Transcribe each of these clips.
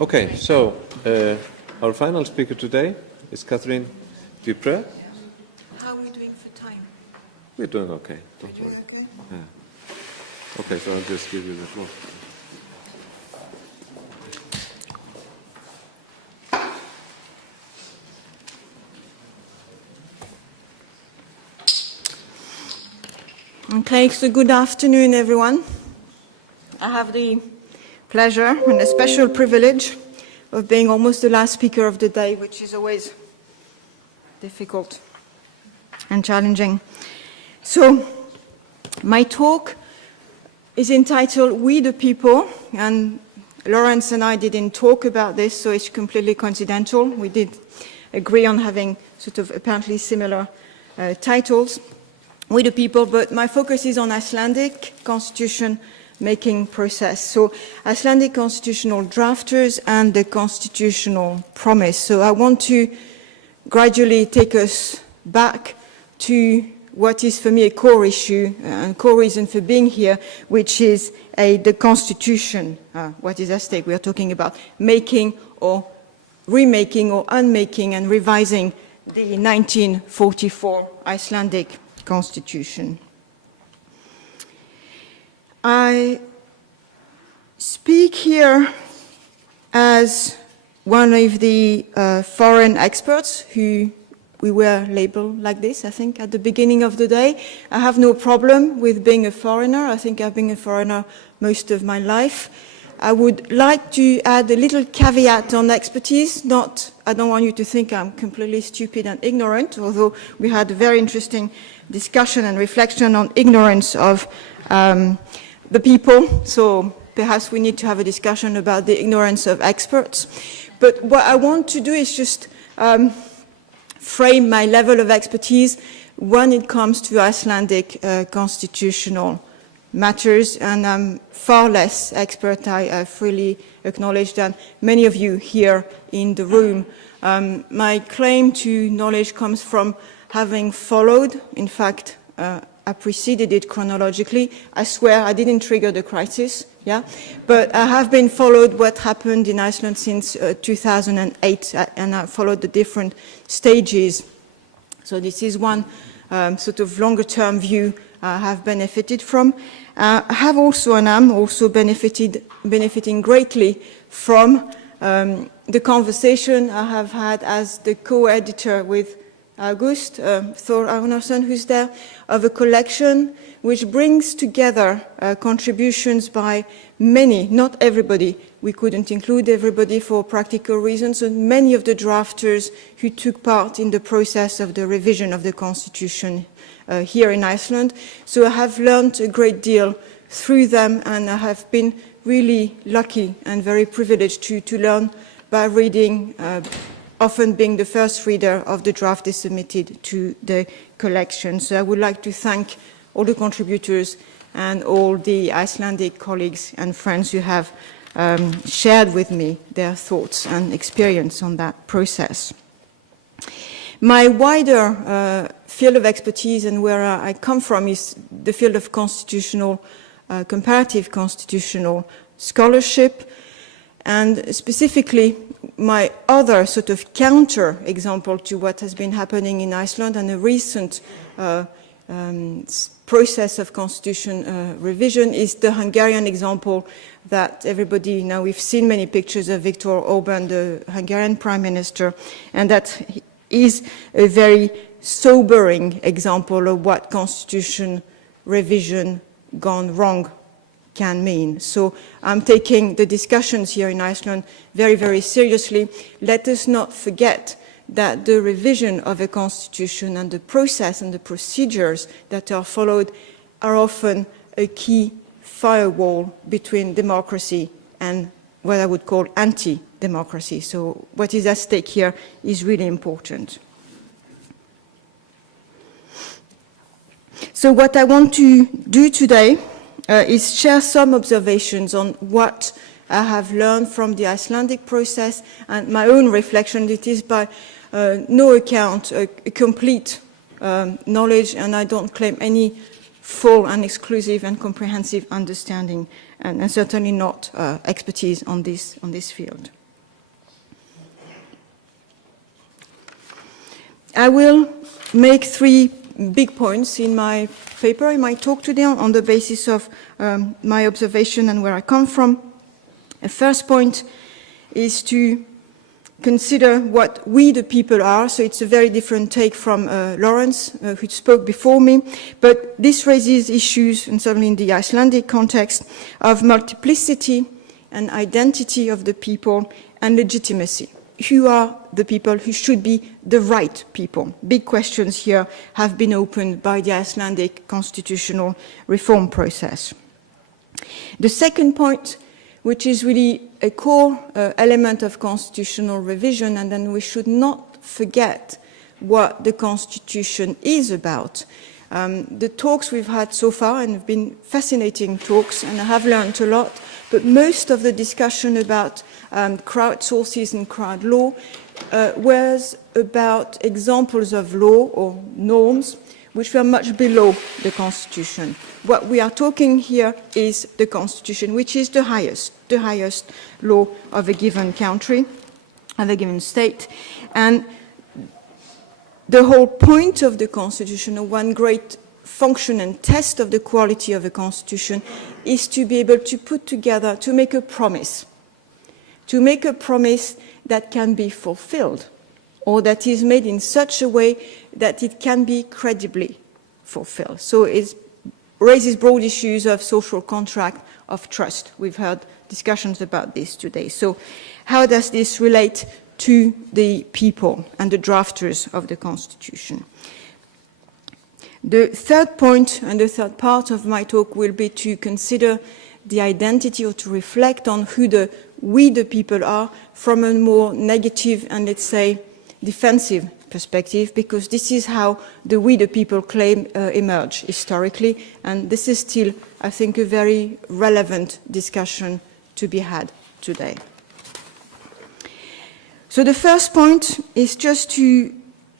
Okay, so our final speaker today is Catherine Dupré. How are we doing for time? We're doing okay, don't worry. Okay. Yeah. Okay, so I'll just give you the floor. Okay, so good afternoon, everyone. I have the pleasure and a special privilege of being almost the last speaker of the day, which is always difficult and challenging. So, my talk is entitled We the People, and Lawrence and I didn't talk about this, so it's completely coincidental. We did agree on having sort of apparently similar titles. We the People, but my focus is on Icelandic constitution making process. So Icelandic constitutional drafters and the constitutional promise. So I want to gradually take us back to what is for me a core issue and core reason for being here, which is the constitution. What is at stake? We are talking about making or remaking or unmaking and revising the 1944 Icelandic constitution. I speak here as one of the foreign experts who we were labeled like this, I think, at the beginning of the day. I have no problem with being a foreigner. I think I've been a foreigner most of my life. I would like to add a little caveat on expertise. I don't want you to think I'm completely stupid and ignorant, although we had a very interesting discussion and reflection on ignorance of the people, so perhaps we need to have a discussion about the ignorance of experts. But what I want to do is just frame my level of expertise when it comes to Icelandic constitutional matters, and I'm far less expert, I freely acknowledge, than many of you here in the room. My claim to knowledge comes from having followed, in fact, I preceded it chronologically. I swear I didn't trigger the crisis, but I have been followed what happened in Iceland since 2008, and I followed the different stages. So this is one sort of longer-term view I have benefited from. I have also, and I'm also benefiting greatly from the conversation I have had as the co-editor with August Thor Arnarsson, who's there, of a collection which brings together contributions by many, not everybody. We couldn't include everybody for practical reasons, and many of the drafters who took part in the process of the revision of the constitution here in Iceland. So I have learned a great deal through them, and I have been really lucky and very privileged to learn by reading, often being the first reader of the draft they submitted to the collection. So I would like to thank all the contributors and all the Icelandic colleagues and friends who have shared with me their thoughts and experience on that process. My wider field of expertise and where I come from is the field of constitutional, comparative constitutional scholarship, and specifically my other sort of counter example to what has been happening in Iceland and a recent process of constitution revision is the Hungarian example that everybody, now we've seen many pictures of Viktor Orban, the Hungarian Prime Minister, and that is a very sobering example of what constitution revision gone wrong can mean. So I'm taking the discussions here in Iceland very, very seriously. Let us not forget that the revision of a constitution and the process and the procedures that are followed are often a key firewall between democracy and what I would call anti-democracy. So what is at stake here is really important. So what I want to do today is share some observations on what I have learned from the Icelandic process and my own reflection. It is by no account a complete knowledge, and I don't claim any full and exclusive and comprehensive understanding, and certainly not expertise on this field. I will make three big points in my paper, in my talk today, on the basis of my observation and where I come from. The first point is to consider what we the people are. So it's a very different take from Lawrence, who spoke before me. But this raises issues, and certainly in the Icelandic context, of multiplicity and identity of the people and legitimacy. Who are the people who should be the right people? Big questions here have been opened by the Icelandic constitutional reform process. The second point, which is really a core element of constitutional revision, and then we should not forget what the Constitution is about. The talks we've had so far, and have been fascinating talks, and I have learned a lot, but most of the discussion about crowd sources and crowd law was about examples of law or norms which were much below the Constitution. What we are talking here is the Constitution, which is the highest law of a given country, of a given state. And the whole point of the Constitution, one great function and test of the quality of a Constitution, is to be able to put together, to make a promise that can be fulfilled, or that is made in such a way that it can be credibly fulfilled. So it raises broad issues of social contract, of trust. We've heard discussions about this today. So how does this relate to the people and the drafters of the Constitution? The third point and the third part of my talk will be to consider the identity, or to reflect on who we the people are, from a more negative and, let's say, defensive perspective, because this is how the we the people claim emerge historically, and this is still, I think, a very relevant discussion to be had today. So the first point is just to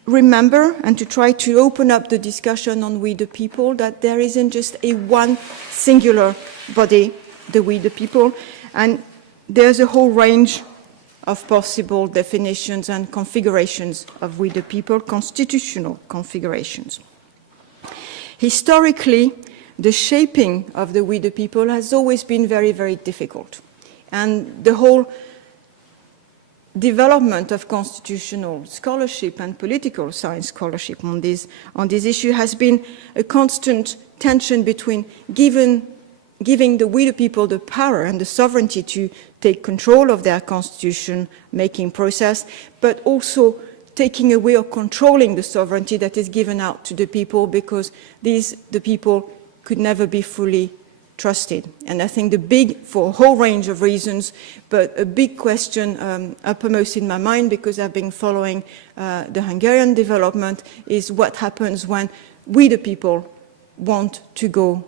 remember and to try to open up the discussion on we the people, that there isn't just a one singular body, the we the people, and there's a whole range of possible definitions and configurations of we the people, constitutional configurations. Historically, the shaping of the we the people has always been very, very difficult. And the whole development of constitutional scholarship and political science scholarship on this issue has been a constant tension between giving the we the people the power and the sovereignty to take control of their constitution-making process, but also taking away or controlling the sovereignty that is given out to the people, because the people could never be fully trusted. And I think for a whole range of reasons, but a big question uppermost in my mind, because I've been following the Hungarian development, is what happens when we the people want to go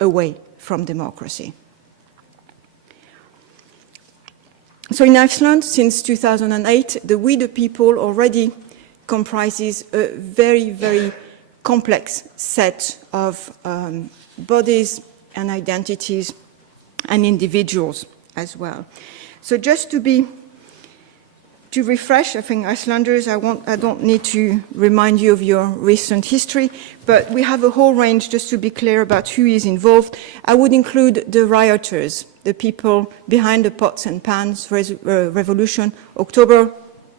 away from democracy. So in Iceland, since 2008, the we the people already comprises a very, very complex set of bodies and identities and individuals as well. So just to refresh, I think Icelanders, I don't need to remind you of your recent history, but we have a whole range, just to be clear about who is involved. I would include the rioters, the people behind the pots and pans revolution. October,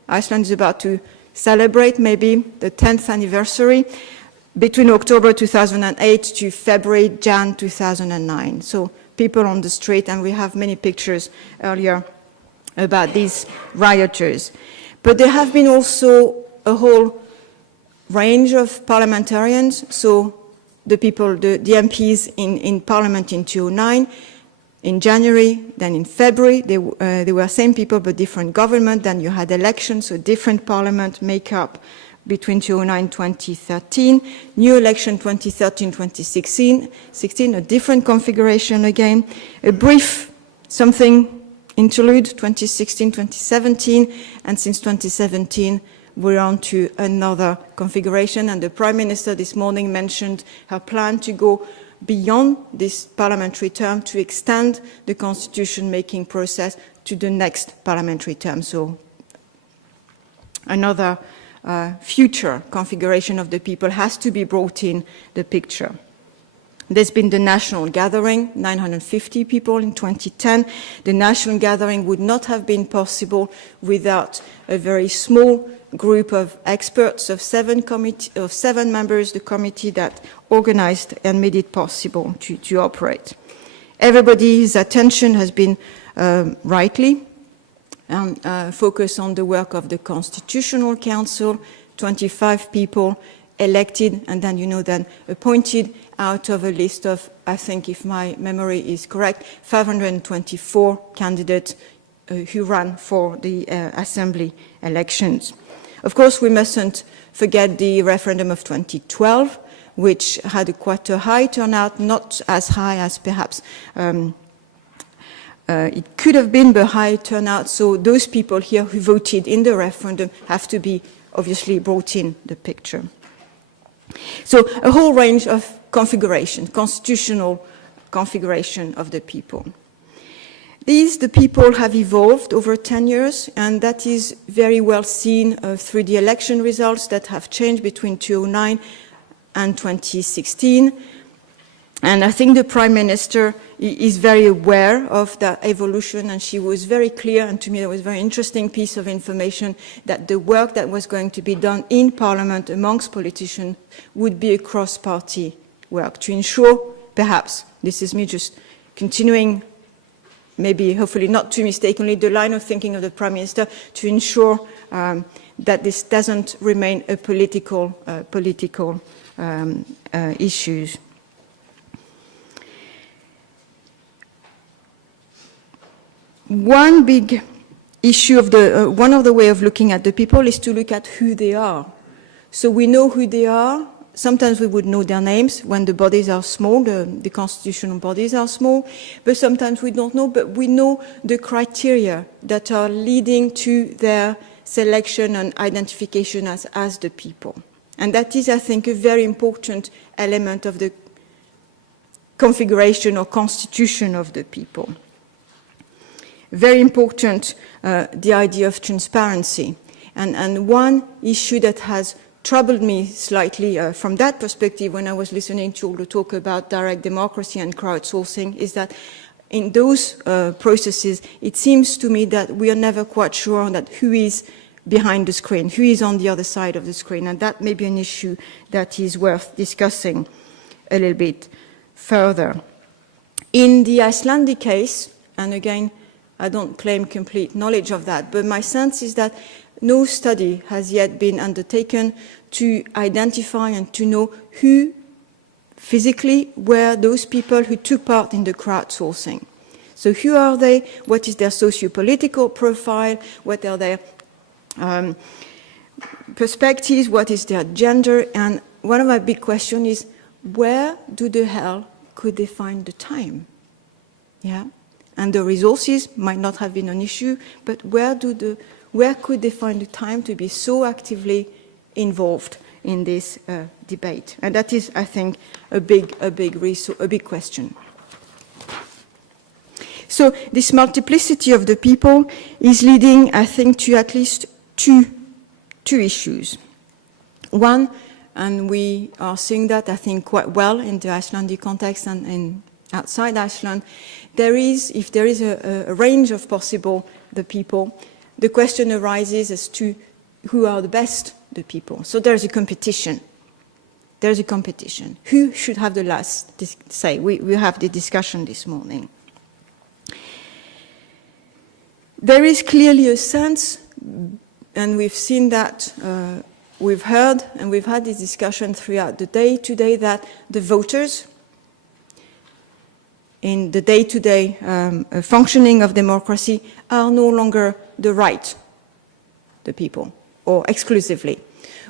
Iceland is about to celebrate maybe the 10th anniversary, between October 2008 to February, Jan 2009. So people on the street, and we have many pictures earlier about these rioters. But there have been also a whole range of parliamentarians, so the people, the MPs in Parliament in 2009, in January, then in February, they were same people but different government, then you had elections, so different parliament makeup between 2009 and 2013, new election 2013-2016, a different configuration again, a brief interlude 2016-2017, and since 2017 we're on to another configuration, and the Prime Minister this morning mentioned her plan to go beyond this parliamentary term, to extend the constitution-making process to the next parliamentary term, so another future configuration of the people has to be brought in the picture. There's been the national gathering, 950 people in 2010. The national gathering would not have been possible without a very small group of experts, of seven members, the committee that organized and made it possible to operate. Everybody's attention has been rightly focused on the work of the Constitutional Council, 25 people elected and then appointed out of a list of, I think if my memory is correct, 524 candidates who ran for the assembly elections. Of course, we mustn't forget the referendum of 2012, which had quite a high turnout, not as high as perhaps it could have been, but high turnout. So those people here who voted in the referendum have to be obviously brought in the picture. So a whole range of configuration, constitutional configuration of the people. The people have evolved over 10 years, and that is very well seen through the election results that have changed between 2009 and 2016. And I think the Prime Minister is very aware of that evolution, and she was very clear, and to me it was a very interesting piece of information, that the work that was going to be done in Parliament amongst politicians would be a cross-party work to ensure, perhaps, this is me just continuing, maybe hopefully not too mistakenly, the line of thinking of the Prime Minister, to ensure that this doesn't remain a political issues. One big issue of one of the way of looking at the people is to look at who they are. So we know who they are. Sometimes we would know their names when the bodies are small, the constitutional bodies are small, but sometimes we don't know, but we know the criteria that are leading to their selection and identification as the people. And that is, I think, a very important element of the configuration or constitution of the people. Very important, the idea of transparency. And one issue that has troubled me slightly from that perspective when I was listening to all the talk about direct democracy and crowdsourcing is that in those processes, it seems to me that we are never quite sure that who is behind the screen, who is on the other side of the screen, and that may be an issue that is worth discussing a little bit further. In the Icelandic case, and again, I don't claim complete knowledge of that, but my sense is that no study has yet been undertaken to identify and to know who physically were those people who took part in the crowdsourcing. So who are they? What is their socio-political profile? What are their perspectives? What is their gender? And one of my big questions is, where do the hell could they find the time? Yeah? And the resources might not have been an issue, but where could they find the time to be so actively involved in this debate? And that is, I think, a big question. So this multiplicity of the people is leading, I think, to at least two issues. One, and we are seeing that, I think, quite well in the Icelandic context and outside Iceland, if there is a range of possible the people, the question arises as to who are the people. So there's a competition. There's a competition. Who should have the last say? We have the discussion this morning. There is clearly a sense, and we've seen that, we've heard, and we've had this discussion throughout the day today, that the voters, in the day-to-day functioning of democracy, are no longer the people, or exclusively.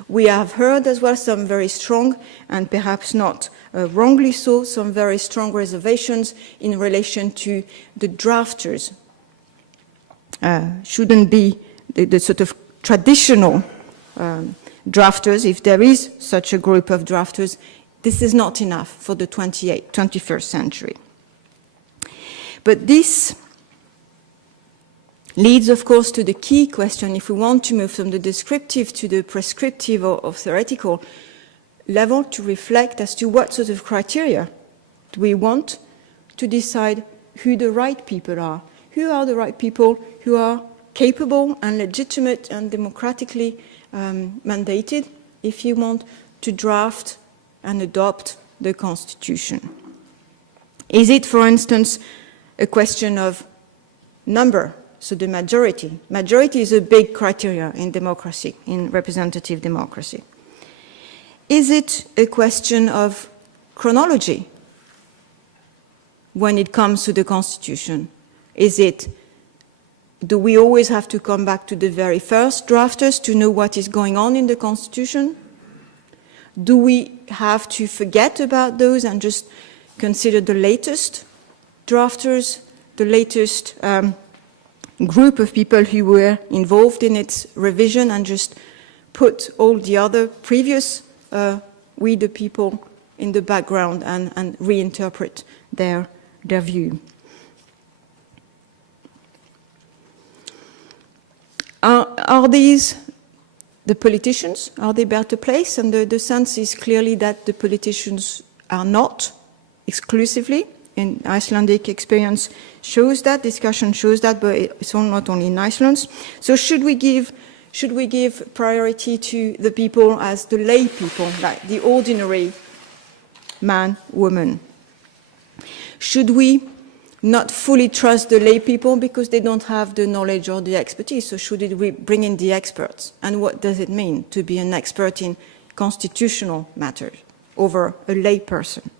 We have heard as well some very strong, and perhaps not wrongly so, some very strong reservations in relation to the drafters. Shouldn't be the sort of traditional drafters. If there is such a group of drafters, this is not enough for the 21st century. But this leads, of course, to the key question, if we want to move from the descriptive to the prescriptive or theoretical level, to reflect as to what sort of criteria do we want to decide who the right people are. Who are the right people who are capable and legitimate and democratically mandated, if you want, to draft and adopt the Constitution? Is it, for instance, a question of number, so the majority? Majority is a big criteria in democracy, in representative democracy. Is it a question of chronology when it comes to the Constitution? Is it, do we always have to come back to the very first drafters to know what is going on in the Constitution? Do we have to forget about those and just consider the latest drafters, the latest group of people who were involved in its revision, and just put all the other previous we the people in the background and reinterpret their view? Are these the politicians? Are they better placed? And the sense is clearly that the politicians are not exclusively. In Icelandic experience shows that, discussion shows that, but it's not only in Iceland. So should we give priority to the people as the lay people, like the ordinary man, woman? Should we not fully trust the lay people because they don't have the knowledge or the expertise? So should we bring in the experts? And what does it mean to be an expert in constitutional matters over a lay person?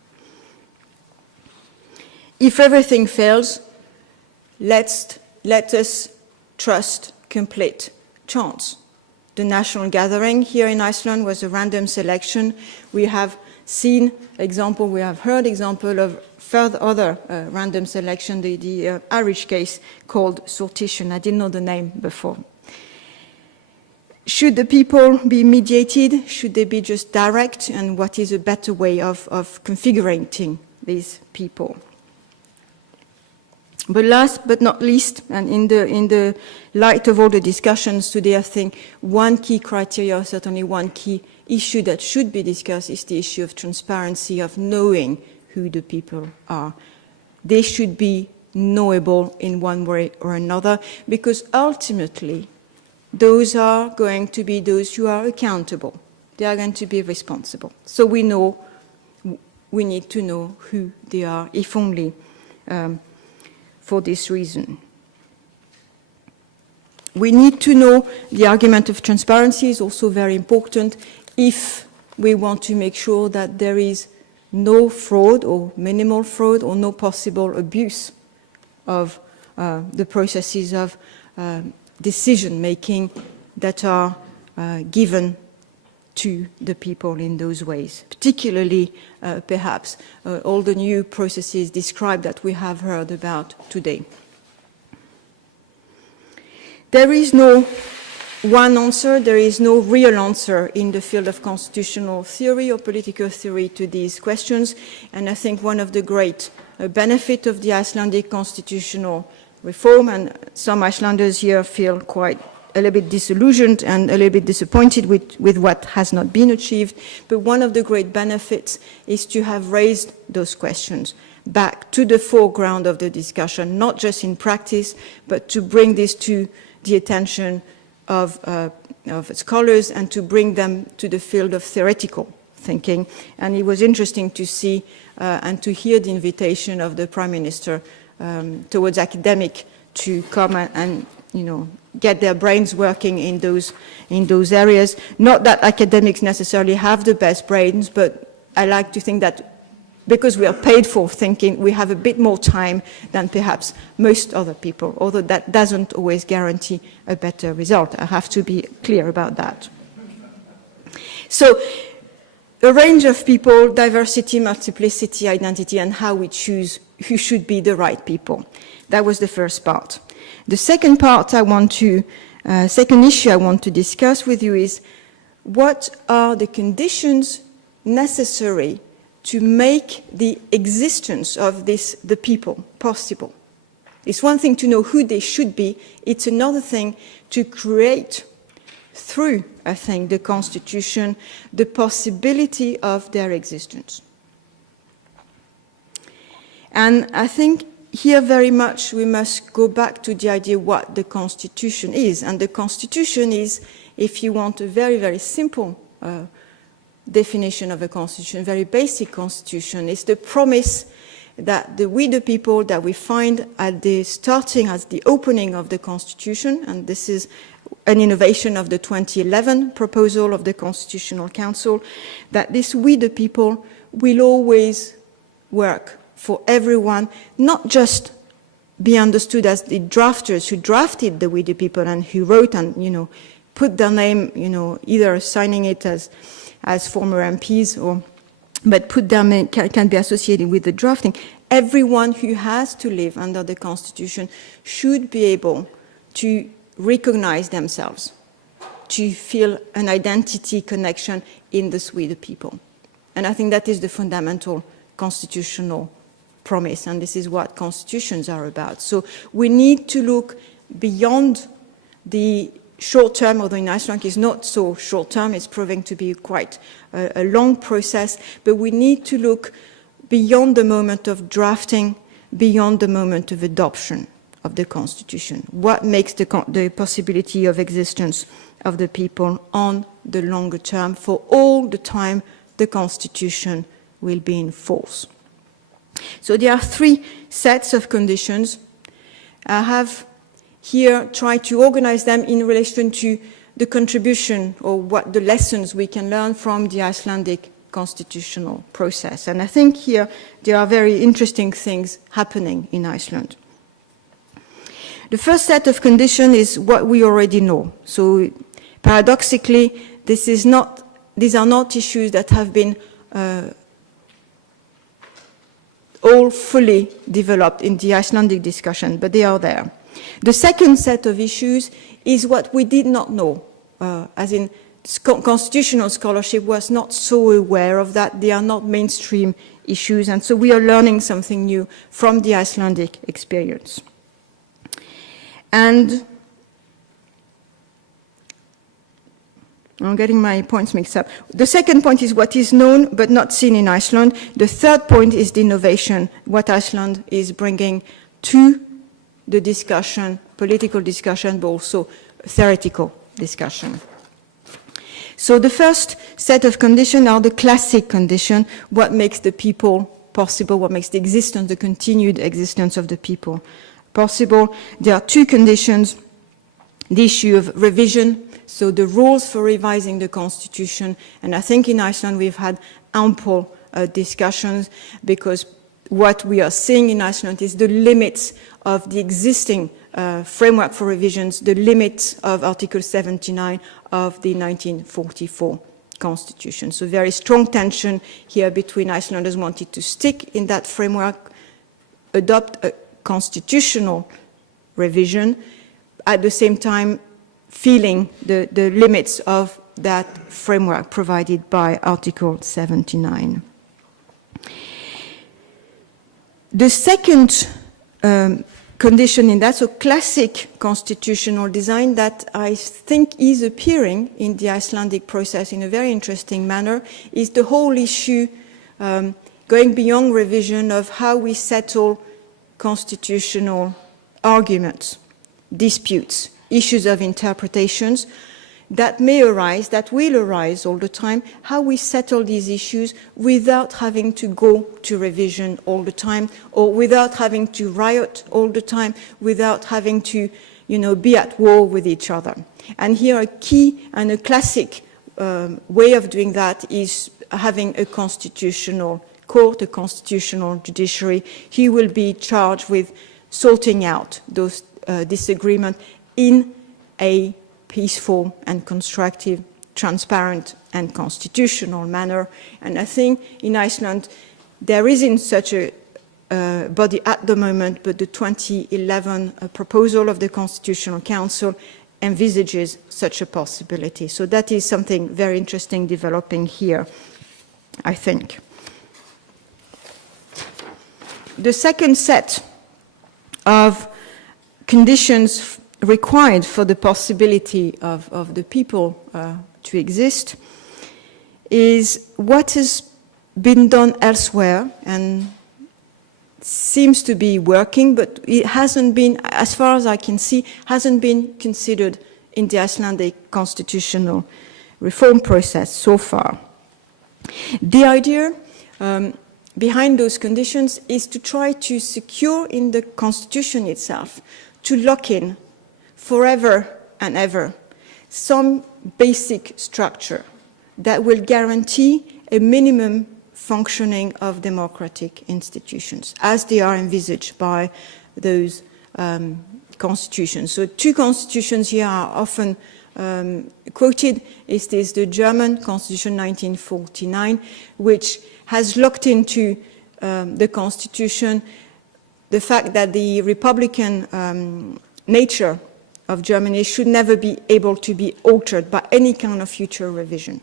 If everything fails, let us trust complete chance. The national gathering here in Iceland was a random selection. We have seen example, we have heard example of further other random selection, the Irish case called sortition. I didn't know the name before. Should the people be mediated? Should they be just direct? And what is a better way of configuring these people? But last but not least, and in the light of all the discussions today, I think one key criteria, certainly one key issue that should be discussed, is the issue of transparency, of knowing who the people are. They should be knowable in one way or another, because ultimately those are going to be those who are accountable. They are going to be responsible. So we need to know who they are, if only for this reason. We need to know the argument of transparency is also very important if we want to make sure that there is no fraud or minimal fraud or no possible abuse of the processes of decision-making that are given to the people in those ways, particularly perhaps all the new processes described that we have heard about today. There is no one answer, there is no real answer in the field of constitutional theory or political theory to these questions, and I think one of the great benefits of the Icelandic constitutional reform, and some Icelanders here feel quite a little bit disillusioned and a little bit disappointed with what has not been achieved, but one of the great benefits is to have raised those questions back to the foreground of the discussion, not just in practice, but to bring this to the attention of scholars and to bring them to the field of theoretical thinking. And it was interesting to see and to hear the invitation of the Prime Minister towards academic to come and get their brains working in those areas. Not that academics necessarily have the best brains, but I like to think that because we are paid for thinking, we have a bit more time than perhaps most other people, although that doesn't always guarantee a better result. I have to be clear about that. So, a range of people, diversity, multiplicity, identity, and how we choose who should be the right people. That was the first part. The second part second issue I want to discuss with you is what are the conditions necessary to make the existence of the people possible? It's one thing to know who they should be. It's another thing to create, through, I think, the Constitution, the possibility of their existence. And I think here very much we must go back to the idea what the Constitution is. And the Constitution is, if you want a very, very simple definition of a Constitution, very basic Constitution, it's the promise that we the people that we find at the starting, at the opening of the Constitution, and this is an innovation of the 2011 proposal of the Constitutional Council, that this we the people will always work for everyone, not just be understood as the drafters who drafted the we the people and who wrote and, put their name, either signing it as former MPs or, but put their name can be associated with the drafting. Everyone who has to live under the Constitution should be able to recognize themselves, to feel an identity connection in this we the people. And I think that is the fundamental constitutional promise, and this is what constitutions are about. So we need to look beyond the short term, although in Iceland is not so short term, it's proving to be quite a long process, but we need to look beyond the moment of drafting, beyond the moment of adoption of the Constitution. What makes the possibility of existence of the people on the longer term for all the time the Constitution will be in force. So there are three sets of conditions. I have here tried to organize them in relation to the contribution or what the lessons we can learn from the Icelandic constitutional process. And I think here there are very interesting things happening in Iceland. The first set of conditions is what we already know. So paradoxically, these are not issues that have been all fully developed in the Icelandic discussion, but they are there. The second set of issues is what we did not know, as in constitutional scholarship was not so aware of that. They are not mainstream issues, and so we are learning something new from the Icelandic experience. And I'm getting my points mixed up. The second point is what is known but not seen in Iceland. The third point is the innovation, what Iceland is bringing to the discussion, political discussion, but also theoretical discussion. So the first set of conditions are the classic condition, what makes the people possible, what makes the existence, the continued existence of the people possible. There are two conditions, the issue of revision, so the rules for revising the Constitution, and I think in Iceland we've had ample discussions, because what we are seeing in Iceland is the limits of the existing framework for revisions, the limits of Article 79 of the 1944 Constitution. So very strong tension here between Icelanders wanting to stick in that framework, adopt a constitutional revision, at the same time feeling the limits of that framework provided by Article 79. The second condition in that, so classic constitutional design that I think is appearing in the Icelandic process in a very interesting manner, is the whole issue going beyond revision of how we settle constitutional arguments, disputes, issues of interpretations that may arise, that will arise all the time, how we settle these issues without having to go to revision all the time, or without having to riot all the time, without having to, be at war with each other. And here a key and a classic way of doing that is having a constitutional court, a constitutional judiciary. He will be charged with sorting out those disagreements in a peaceful and constructive, transparent and constitutional manner. And I think in Iceland there isn't such a body at the moment, but the 2011 proposal of the Constitutional Council envisages such a possibility. So that is something very interesting developing here, I think. The second set of conditions required for the possibility of the people to exist is what has been done elsewhere and seems to be working, but it hasn't been, as far as I can see, hasn't been considered in the Icelandic constitutional reform process so far. The idea behind those conditions is to try to secure in the constitution itself, to lock in forever and ever some basic structure that will guarantee a minimum functioning of democratic institutions as they are envisaged by those constitutions. So two constitutions here are often quoted. Is this the German Constitution 1949, which has locked into the constitution the fact that the republican nature of Germany should never be able to be altered by any kind of future revision.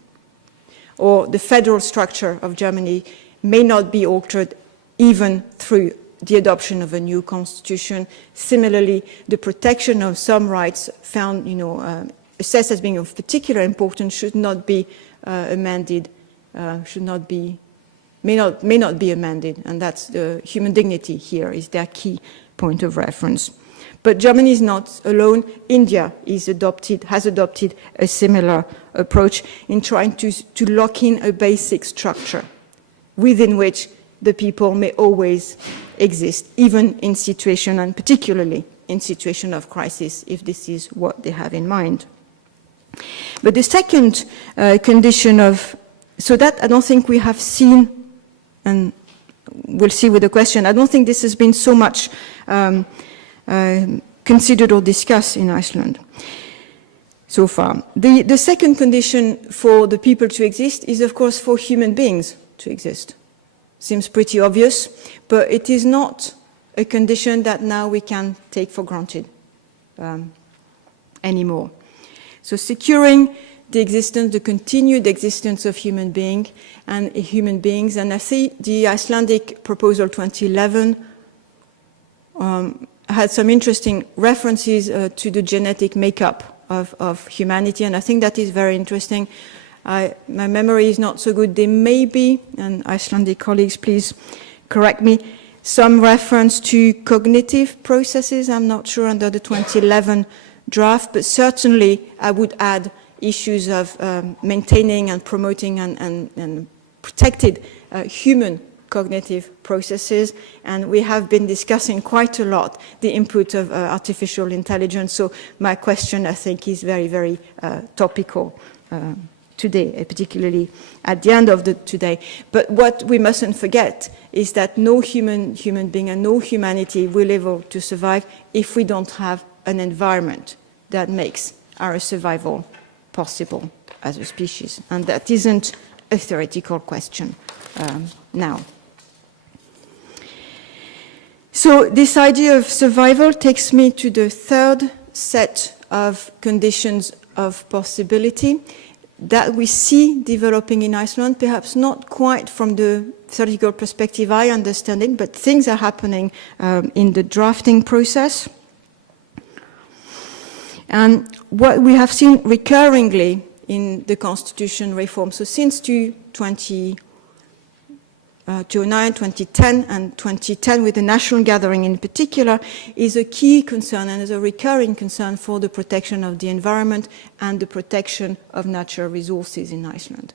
Or the federal structure of Germany may not be altered even through the adoption of a new constitution. Similarly, the protection of some rights found, assessed as being of particular importance should not be amended, may not be amended, and that's the human dignity here is their key point of reference. But Germany is not alone. India has adopted a similar approach in trying to lock in a basic structure within which the people may always exist, even in situation, and particularly in situation of crisis, if this is what they have in mind. But the second condition so that I don't think we have seen, and we'll see with the question, I don't think this has been so much considered or discussed in Iceland so far. The second condition for the people to exist is, of course, for human beings to exist. Seems pretty obvious, but it is not a condition that now we can take for granted anymore. So securing the continued existence of human beings, and I see the Icelandic proposal 2011 had some interesting references to the genetic makeup of humanity, and I think that is very interesting. My memory is not so good. There may be, and Icelandic colleagues, please correct me, some reference to cognitive processes. I'm not sure under the 2011 draft, but certainly I would add issues of maintaining and promoting and protected human cognitive processes, and we have been discussing quite a lot the input of artificial intelligence, so my question, I think, is very, very topical today, particularly at the end of today. But what we mustn't forget is that no human being and no humanity will be able to survive if we don't have an environment that makes our survival possible as a species, and that isn't a theoretical question now. So this idea of survival takes me to the third set of conditions of possibility that we see developing in Iceland, perhaps not quite from the theoretical perspective I understand it, but things are happening in the drafting process. And what we have seen recurringly in the constitution reform, so since 2009, 2010, and 2010 with the national gathering in particular, is a key concern and is a recurring concern for the protection of the environment and the protection of natural resources in Iceland.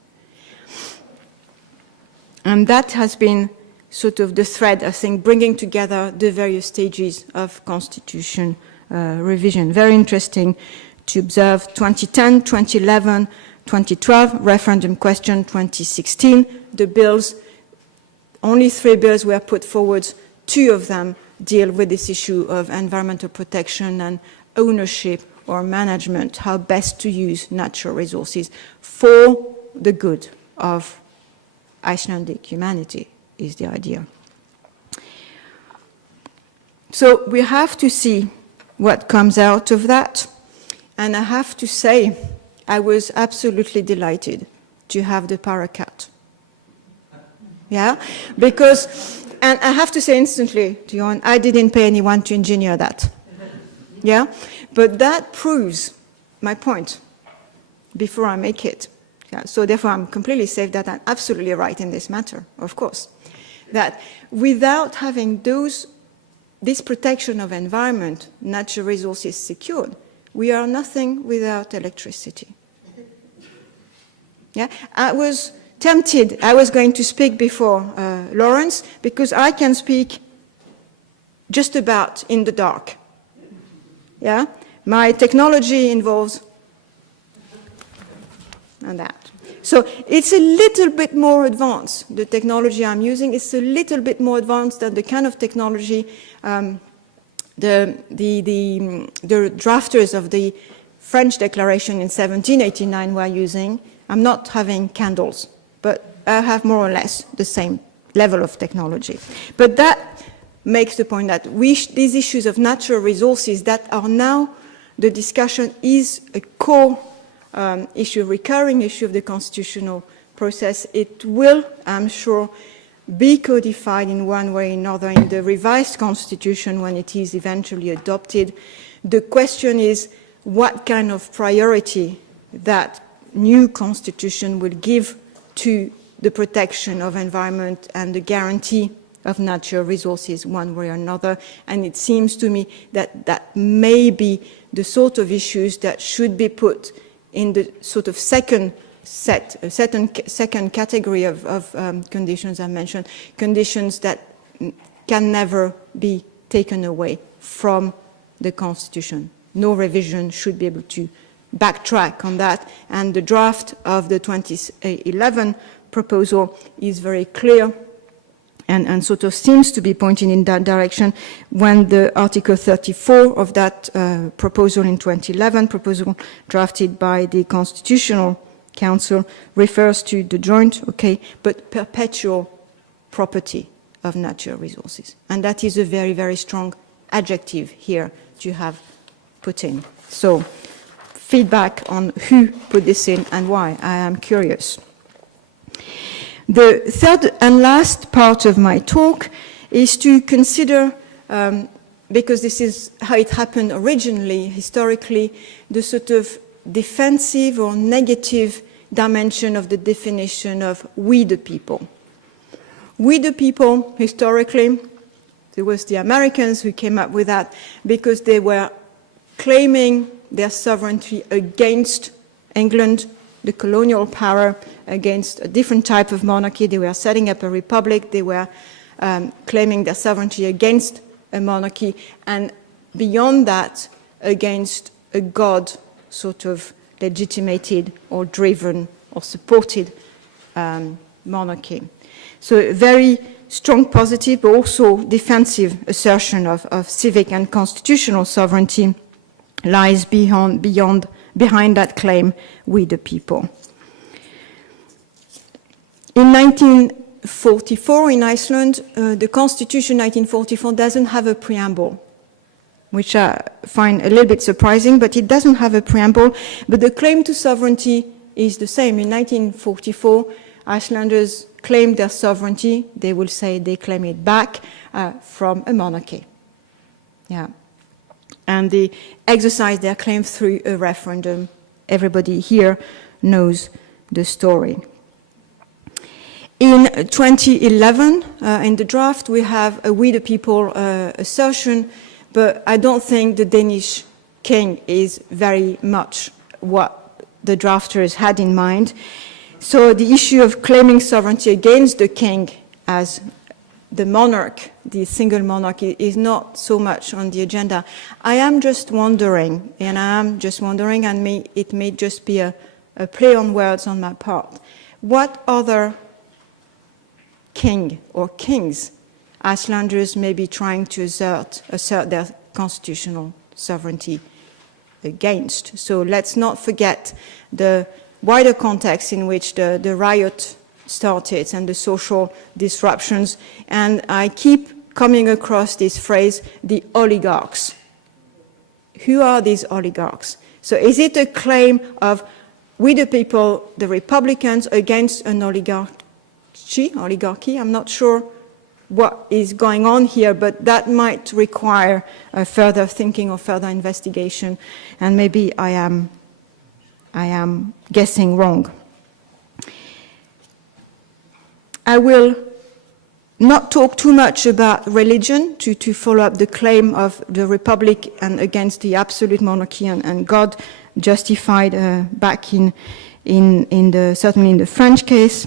And that has been sort of the thread, I think, bringing together the various stages of constitution revision. Very interesting to observe 2010, 2011, 2012, referendum question 2016, the bills. Only 3 bills were put forward. 2 of them deal with this issue of environmental protection and ownership or management, how best to use natural resources for the good of Icelandic humanity is the idea. So we have to see what comes out of that. And I have to say, I was absolutely delighted to have the paracat. Yeah, because, and I have to say instantly, Dion, I didn't pay anyone to engineer that. Yeah, but that proves my point before I make it. Yeah, so therefore I'm completely safe that I'm absolutely right in this matter, of course. That without having this protection of environment, natural resources secured, we are nothing without electricity. Yeah, I was tempted, I was going to speak before Lawrence, because I can speak just about in the dark. Yeah, my technology involves and that. So it's a little bit more advanced. The technology I'm using is a little bit more advanced than the kind of technology the drafters of the French Declaration in 1789 were using. I'm not having candles, but I have more or less the same level of technology. But that makes the point that these issues of natural resources that are now the discussion is a core issue, recurring issue of the constitutional process. It will, I'm sure, be codified in one way or another in the revised constitution when it is eventually adopted. The question is what kind of priority that new constitution will give to the protection of environment and the guarantee of natural resources one way or another. And it seems to me that that may be the sort of issues that should be put in the sort of second category of conditions I mentioned, conditions that can never be taken away from the Constitution. No revision should be able to backtrack on that, and the draft of the 2011 proposal is very clear and sort of seems to be pointing in that direction when the Article 34 of that proposal in 2011, proposal drafted by the Constitutional Council, refers to the joint, but perpetual property of natural resources. And that is a very, very strong adjective here to have put in. So, feedback on who put this in and why, I am curious. The third and last part of my talk is to consider, because this is how it happened originally, historically, the sort of defensive or negative dimension of the definition of we the people. We the people, historically, it was the Americans who came up with that because they were claiming their sovereignty against England, the colonial power, against a different type of monarchy. They were setting up a republic. They were claiming their sovereignty against a monarchy, and beyond that, against a god sort of legitimated or driven or supported monarchy. So a very strong positive, but also defensive assertion of civic and constitutional sovereignty lies behind that claim, we the people. In 1944 in Iceland, the Constitution 1944 doesn't have a preamble, which I find a little bit surprising, but it doesn't have a preamble. But the claim to sovereignty is the same. In 1944, Icelanders claimed their sovereignty. They will say they claim it back from a monarchy. Yeah. And they exercise their claim through a referendum. Everybody here knows the story. In 2011, in the draft, we have a we the people assertion, but I don't think the Danish king is very much what the drafters had in mind. So the issue of claiming sovereignty against the king as the monarch, the single monarch, is not so much on the agenda. I am just wondering, and it may just be a play on words on my part, what other king or kings Icelanders may be trying to assert their constitutional sovereignty against. So let's not forget the wider context in which the riot started and the social disruptions. And I keep coming across this phrase, the oligarchs. Who are these oligarchs? So is it a claim of we the people, the Republicans, against an oligarchy? I'm not sure what is going on here, but that might require further thinking or further investigation, and maybe I am guessing wrong. I will not talk too much about religion to follow up the claim of the Republic and against the absolute monarchy and God justified back in certainly in the French case.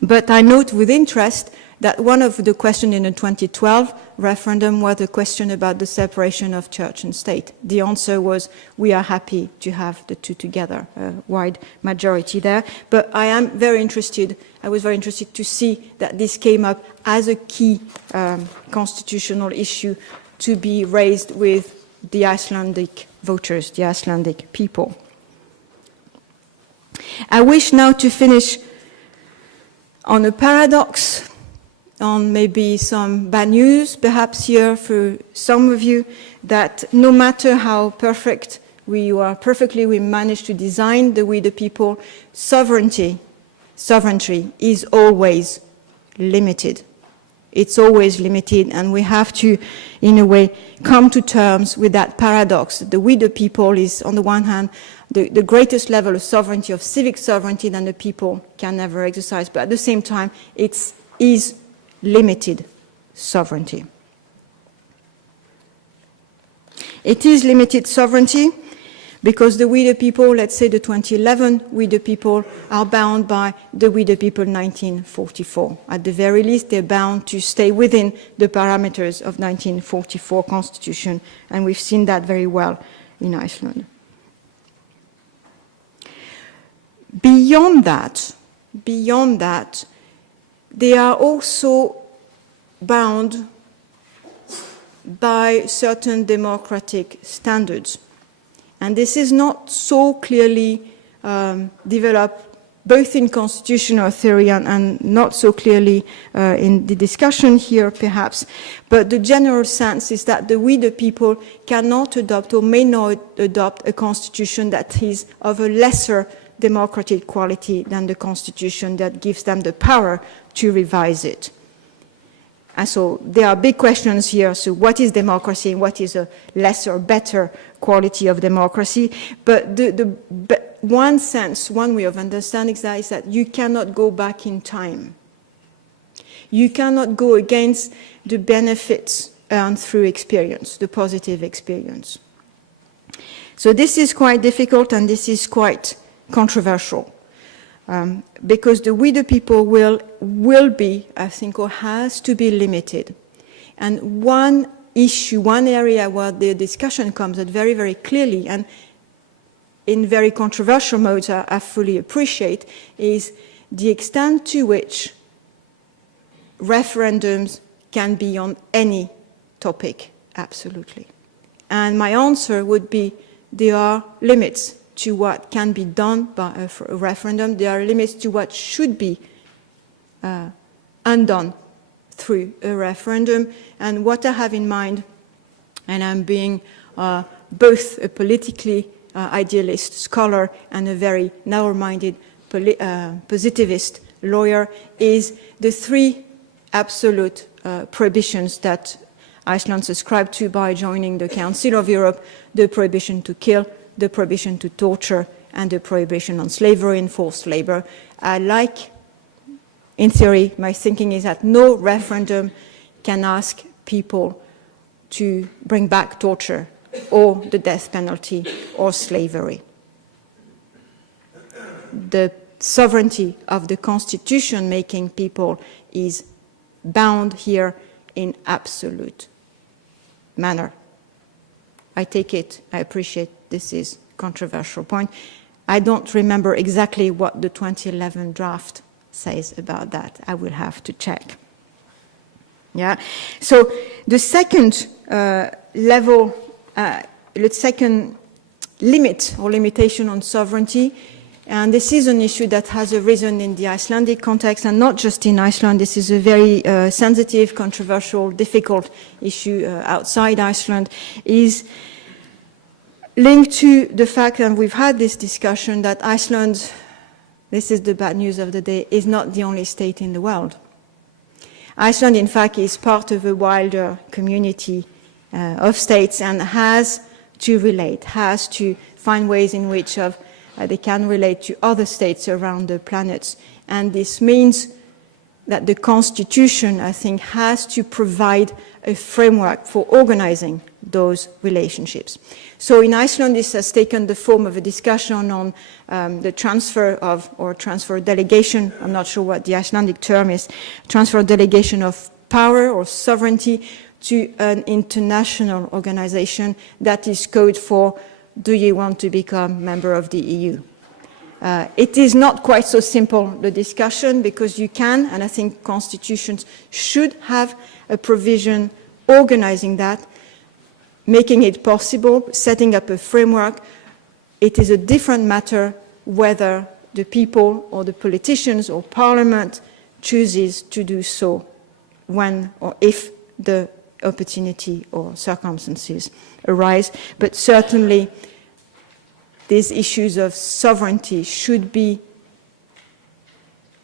But I note with interest that one of the questions in the 2012 referendum was a question about the separation of church and state. The answer was, we are happy to have the two together, a wide majority there. But I was very interested to see that this came up as a key constitutional issue to be raised with the Icelandic voters, the Icelandic people. I wish now to finish on a paradox, on maybe some bad news, perhaps here for some of you, that no matter how perfect we manage to design we the people, sovereignty is always limited. It's always limited, and we have to, in a way, come to terms with that paradox. The we the people is, on the one hand, the greatest level of sovereignty, of civic sovereignty that the people can never exercise, but at the same time, it is limited sovereignty. It is limited sovereignty because the we the people, let's say the 2011 we the people, are bound by the we the people 1944. At the very least, they're bound to stay within the parameters of 1944 constitution, and we've seen that very well in Iceland. Beyond that, they are also bound by certain democratic standards. And this is not so clearly developed both in constitutional theory and not so clearly in the discussion here, perhaps. But the general sense is that we, the people, cannot adopt or may not adopt a constitution that is of a lesser democratic quality than the constitution that gives them the power to revise it. And so there are big questions here. So what is democracy and what is a lesser, better quality of democracy? But one way of understanding that is that you cannot go back in time. You cannot go against the benefits earned through experience, the positive experience. So this is quite difficult and this is quite controversial. Because the we the people will be, I think, or has to be limited. And one issue, one area where the discussion comes out very, very clearly and in very controversial modes I fully appreciate is the extent to which referendums can be on any topic, absolutely. And my answer would be there are limits to what can be done by a referendum. There are limits to what should be undone through a referendum. And what I have in mind, and I'm being both a politically idealist scholar and a very narrow-minded positivist lawyer, is the three absolute prohibitions that Iceland subscribed to by joining the Council of Europe: the prohibition to kill, the prohibition to torture, and the prohibition on slavery and forced labor. In theory, my thinking is that no referendum can ask people to bring back torture or the death penalty or slavery. The sovereignty of the constitution-making people is bound here in absolute manner. I take it, I appreciate this is a controversial point. I don't remember exactly what the 2011 draft says about that. I will have to check. Yeah. So the second level, the second limit or limitation on sovereignty, and this is an issue that has arisen in the Icelandic context, and not just in Iceland. This is a very sensitive, controversial, difficult issue outside Iceland, is linked to the fact, and we've had this discussion, that Iceland, this is the bad news of the day, is not the only state in the world. Iceland, in fact, is part of a wider community of states and has to relate, has to find ways in which they can relate to other states around the planet. And this means that the Constitution, I think, has to provide a framework for organizing those relationships. So in Iceland, this has taken the form of a discussion on the transfer of, or transfer delegation, I'm not sure what the Icelandic term is, transfer delegation of power or sovereignty to an international organization that is code for, do you want to become member of the EU? It is not quite so simple, the discussion, because you can, and I think constitutions should have a provision organizing that, making it possible, setting up a framework. It is a different matter whether the people or the politicians or parliament chooses to do so when or if the opportunity or circumstances arise. But certainly these issues of sovereignty should be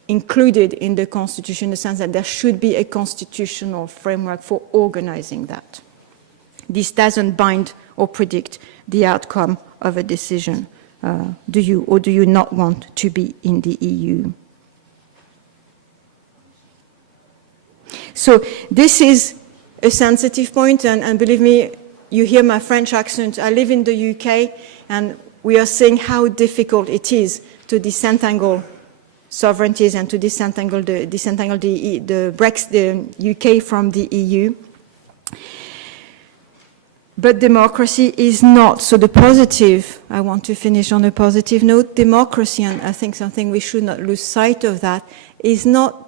included in the Constitution in the sense that there should be a constitutional framework for organizing that. This doesn't bind or predict the outcome of a decision. Do you or do you not want to be in the EU? So this is a sensitive point, and believe me, you hear my French accent. I live in the UK, and we are seeing how difficult it is to disentangle sovereignties and to disentangle the UK from the EU. But democracy is not. So the positive, I want to finish on a positive note, democracy, and I think something we should not lose sight of that, is not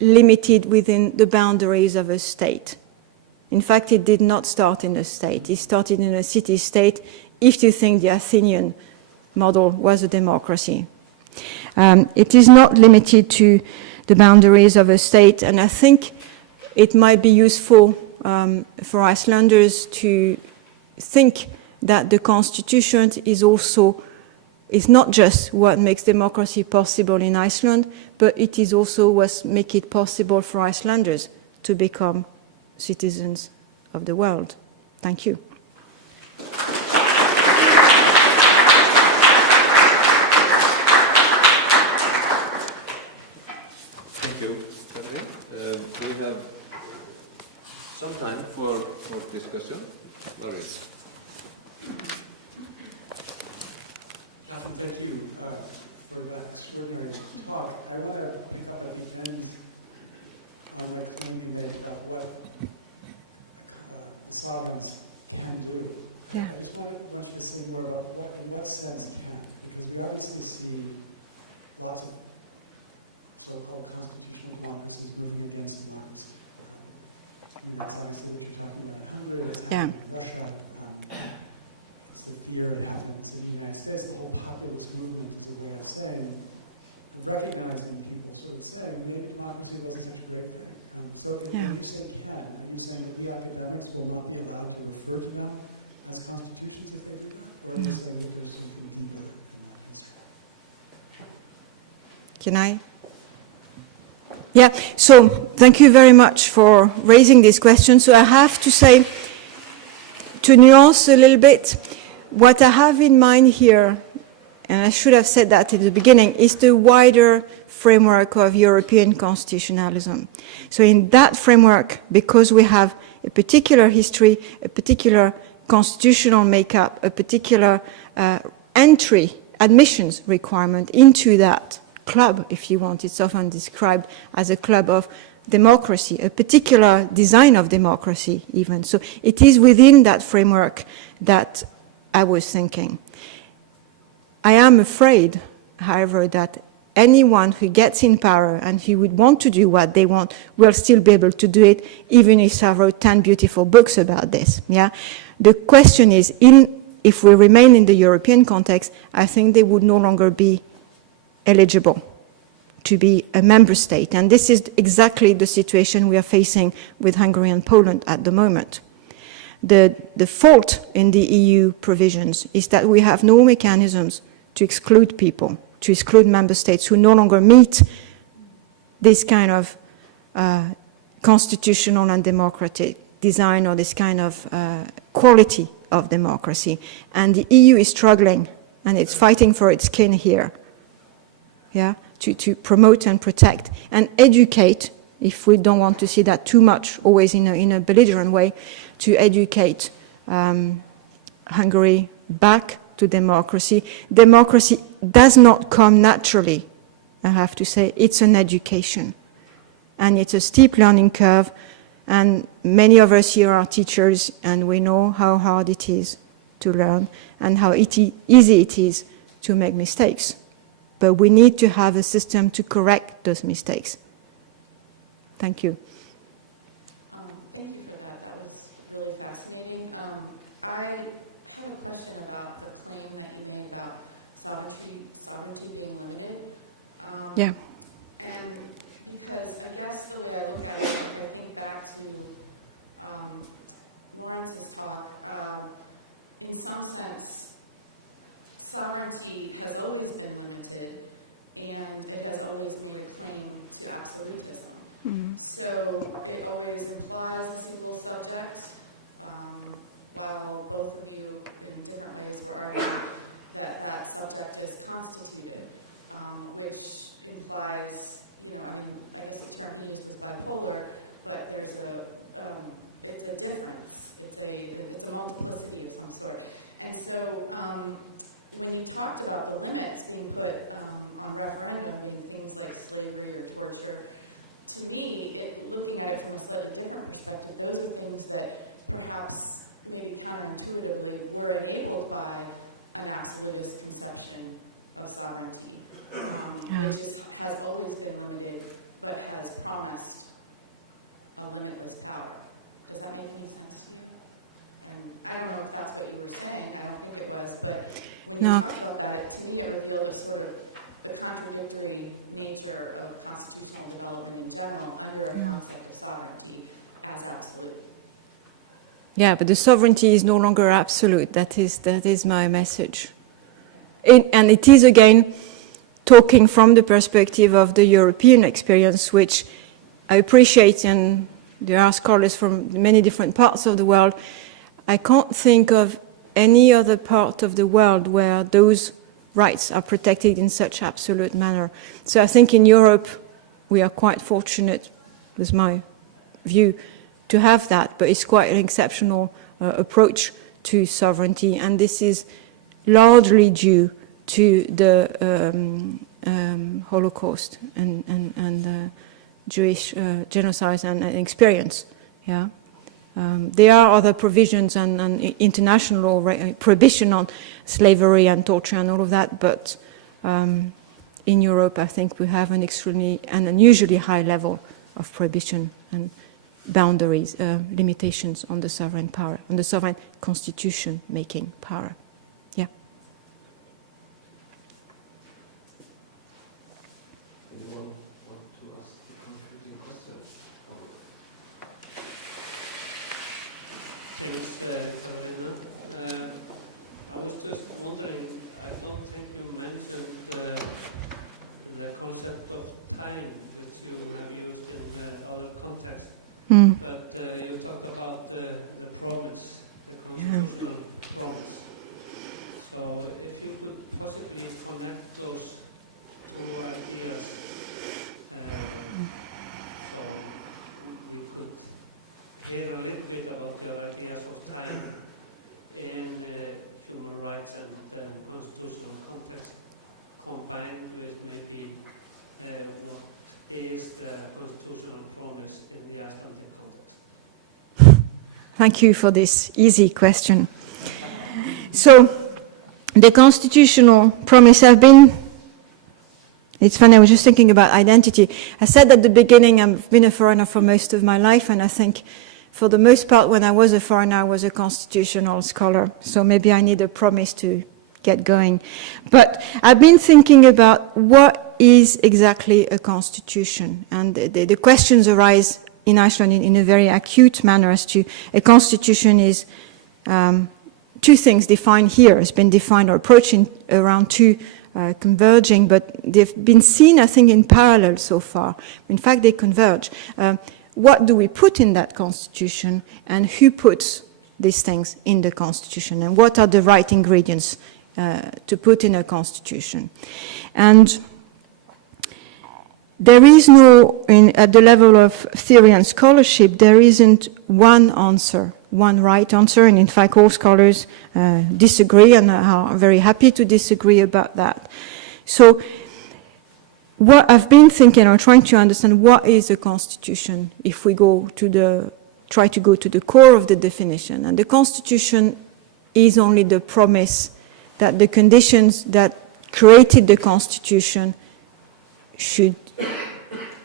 limited within the boundaries of a state. In fact, it did not start in a state. It started in a city-state, if you think the Athenian model was a democracy. It is not limited to the boundaries of a state, and I think it might be useful for Icelanders to think that the Constitution is not just what makes democracy possible in Iceland, but it is also what makes it possible for Icelanders to become citizens of the world. Thank you. Thank you, Catherine. We have some time for discussion. Maurice. Jonathan, thank you for that extraordinary talk. I want to pick up at the end on the claim you made about what the sovereigns can do. Yeah. I just want you to say more about in what sense can, because we obviously see lots of so-called constitutional democracies moving against democracy. That's obviously what you're talking about in Hungary, it's happening in Russia. So here it happens in the United States. The whole populist movement is a way of saying, of recognizing people sort of saying, maybe democracy wasn't such a great thing. So if you say can, are you saying that we academics will not be allowed to refer to them as constitutions if they do that? Or are you saying that there's something deeper? Can I? Yeah, so thank you very much for raising this question. So I have to say, to nuance a little bit, what I have in mind here, and I should have said that at the beginning, is the wider framework of European constitutionalism. So in that framework, because we have a particular history, a particular constitutional makeup, a particular admissions requirement into that club, if you want, it's often described as a club of democracy, a particular design of democracy even. So it is within that framework that I was thinking. I am afraid, however, that anyone who gets in power and who would want to do what they want will still be able to do it, even if I wrote 10 beautiful books about this. Yeah? The question is, if we remain in the European context, I think they would no longer be eligible to be a member state. And this is exactly the situation we are facing with Hungary and Poland at the moment. The fault in the EU provisions is that we have no mechanisms to exclude people, to exclude member states who no longer meet this kind of constitutional and democratic design or this kind of quality of democracy. And the EU is struggling, and it's fighting for its skin here, yeah, to promote and protect and educate, if we don't want to see that too much, always in a belligerent way, to educate Hungary back to democracy. Democracy does not come naturally, I have to say. It's an education. And it's a steep learning curve, and many of us here are teachers, and we know how hard it is to learn and how easy it is to make mistakes. But we need to have a system to correct those mistakes. Thank you. Thank you for that. That was really fascinating. I had a question about the claim that you made about sovereignty being limited. Yeah. And because I guess the way I look at it, if I think back to Lawrence's talk, in some sense, sovereignty has always been limited, and it has always made a claim to absolutism. Mm-hmm. So it always implies a single subject, while both of you, in different ways, were arguing that that subject is constituted, which implies, I guess the term he used was bipolar, but there's it's a difference. It's a multiplicity of some sort. And so when you talked about the limits being put on referendum, being things like slavery or torture, to me, looking at it from a slightly different perspective, those are things that perhaps maybe counterintuitively were enabled by an absolutist conception of sovereignty, which has always been limited, but has promised a limitless power. Does that make any sense to you? And I don't know if that's what you were saying. I don't think it was, but when you talked about that, to me it revealed a sort of the contradictory nature of constitutional development in general under a concept of sovereignty as absolute. Yeah, but the sovereignty is no longer absolute. That is my message. And it is, again, talking from the perspective of the European experience, which I appreciate, and there are scholars from many different parts of the world. I can't think of any other part of the world where those rights are protected in such absolute manner. So I think in Europe we are quite fortunate, with my view, to have that, but it's quite an exceptional approach to sovereignty, and this is largely due to the Holocaust and Jewish genocide and experience. Yeah, there are other provisions and international prohibition on slavery and torture and all of that, but in Europe, I think we have an extremely and unusually high level of prohibition and boundaries, limitations on the sovereign power, on the sovereign constitution-making power. Yeah. Anyone want to ask a concluding question? Thanks, Carolina. I was just wondering, I don't think you mentioned the concept of time, which you have used in other contexts. But you talked about the promise, the constitutional promise. So if you could possibly connect those two ideas, so we could hear a little bit about your ideas of time in human rights and constitutional context, combined with maybe what is the constitutional promise in the Icelandic context? Thank you for this easy question. So, the constitutional promise it's funny, I was just thinking about identity. I said at the beginning I've been a foreigner for most of my life, and I think for the most part when I was a foreigner I was a constitutional scholar, so maybe I need a promise to get going. But I've been thinking about what is exactly a constitution, and the questions arise in Iceland in a very acute manner as to a constitution is two things defined here. It's been defined or approaching around two converging, but they've been seen, I think, in parallel so far. In fact, they converge. what do we put in that constitution and who puts these things in the constitution and what are the right ingredients to put in a constitution. And there is no, at the level of theory and scholarship, there isn't one answer, one right answer, and in fact all scholars disagree and are very happy to disagree about that. So what I've been thinking or trying to understand, what is a constitution if we try to go to the core of the definition. And the constitution is only the promise that the conditions that created the constitution should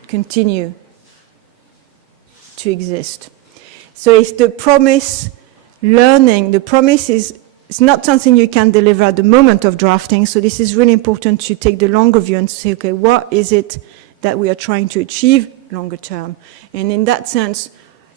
continue to exist. So it's the promise, learning, the promise is it's not something you can deliver at the moment of drafting, so this is really important to take the longer view and say, okay, what is it that we are trying to achieve longer term? And in that sense,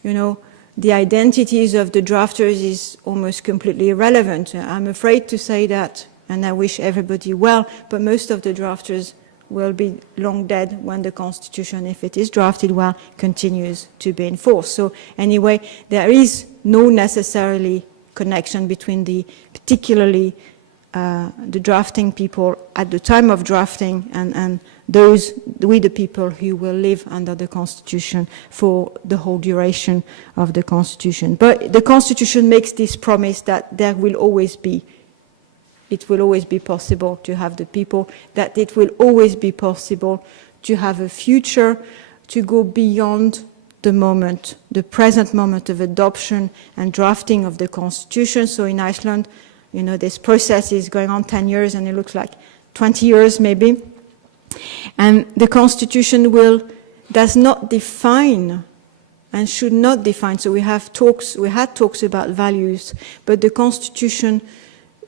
you know, the identities of the drafters is almost completely irrelevant. I'm afraid to say that, and I wish everybody well, but most of the drafters will be long dead when the Constitution, if it is drafted well, continues to be enforced. So anyway, there is no necessarily connection between particularly the drafting people at the time of drafting and the people who will live under the Constitution for the whole duration of the Constitution. But the Constitution makes this promise that it will always be possible to have the people, that it will always be possible to have a future, to go beyond the moment, the present moment of adoption and drafting of the Constitution. So in Iceland, you know, this process is going on 10 years and it looks like 20 years maybe. And the Constitution does not define and should not define. So we had talks about values, but the Constitution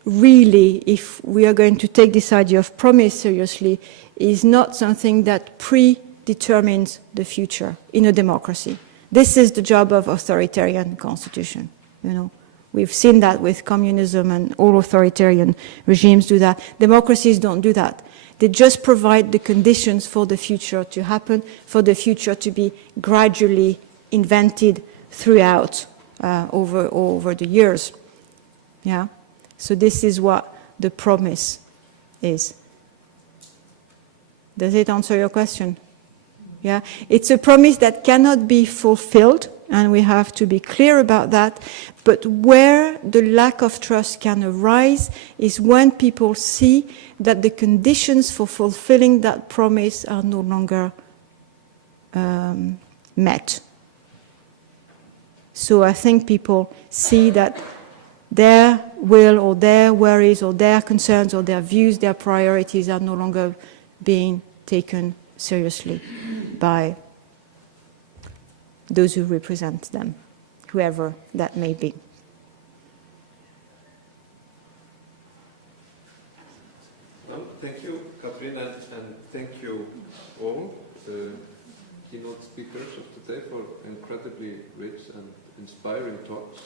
really, if we are going to take this idea of promise seriously, is not something that predetermines the future in a democracy. This is the job of authoritarian constitution. You know, we've seen that with communism, and all authoritarian regimes do that. Democracies don't do that. They just provide the conditions for the future to happen, for the future to be gradually invented throughout over the years. Yeah. So this is what the promise is. Does it answer your question? Yeah, it's a promise that cannot be fulfilled, and we have to be clear about that. But where the lack of trust can arise is when people see that the conditions for fulfilling that promise are no longer met. So I think people see that their will or their worries or their concerns or their views, their priorities are no longer being taken seriously by those who represent them, whoever that may be. Well, thank you, Katrin, and thank you all, the keynote speakers of today, for incredibly rich and inspiring talks.